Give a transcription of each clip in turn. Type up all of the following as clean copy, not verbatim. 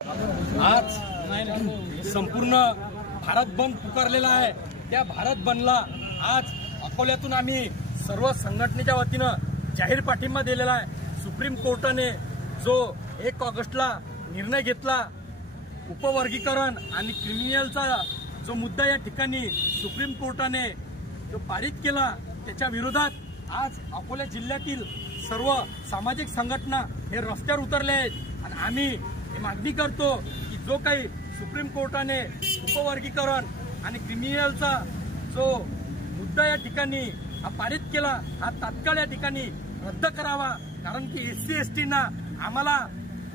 आज संपूर्ण भारत बंद पुकारलेला आहे। त्या भारत बंदला आज अकोल्यातून आम्ही सर्व संघटनेच्या वतीनं जाहीर पाठिंबा दिलेला आहे। सुप्रीम कोर्टाने जो 1 ऑगस्टला निर्णय घेतला, उपवर्गीकरण आणि क्रिमिनलचा जो मुद्दा या ठिकाणी सुप्रीम कोर्टाने जो पारित केला, त्याच्या विरोधात आज अकोला जिल्ह्यातील सर्व सामाजिक संघटना हे रस्त्यावर उतरले आहेत आणि आम्ही ही मागणी करतो की जो काही सुप्रीम कोर्टाने उपवर्गीकरण आणि क्रिमिनलचा जो मुद्दा या ठिकाणी पारित केला, हा तात्काळ या ठिकाणी रद्द करावा। कारण की SC ST ना आम्हाला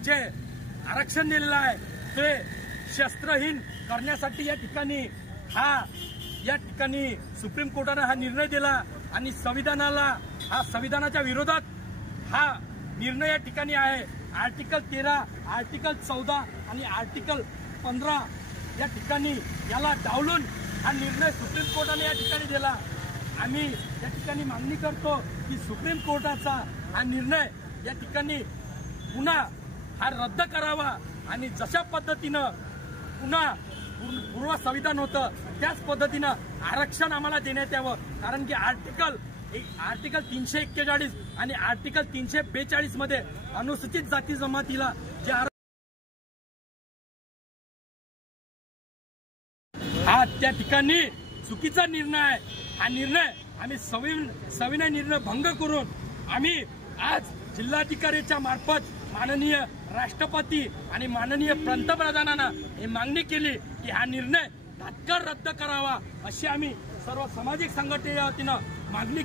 जे आरक्षण दिलेलं आहे ते शस्त्रहीन करण्यासाठी या ठिकाणी सुप्रीम कोर्टाने हा निर्णय दिला आणि संविधानाच्या विरोधात हा निर्णय या ठिकाणी आहे। आर्टिकल 13, आर्टिकल 14 आणि आर्टिकल 15 या ठिकाणी याला डावलून हा निर्णय सुप्रीम कोर्टाने या ठिकाणी दिला। आम्ही या ठिकाणी मागणी करतो की सुप्रीम कोर्टाचा हा निर्णय या ठिकाणी पुन्हा हा रद्द करावा आणि जशा पद्धतीनं पुन्हा पूर्व संविधान होतं त्याच पद्धतीनं आरक्षण आम्हाला देण्यात यावं। कारण की आर्टिकल 341 आणि आर्टिकल 342 मध्ये अनुसूचित जाती जमातीला जे हा त्या ठिकाणी चुकीचा निर्णय आहे। हा निर्णय आम्ही सविनय निर्णय भंग करून आम्ही आज जिल्हाधिकाऱ्याच्या मार्फत माननीय राष्ट्रपती आणि माननीय पंतप्रधानांना ही मागणी केली की हा निर्णय तात्काळ रद्द करावा, अशी आम्ही सर्व सामाजिक संघटनेच्या वतीनं मागणी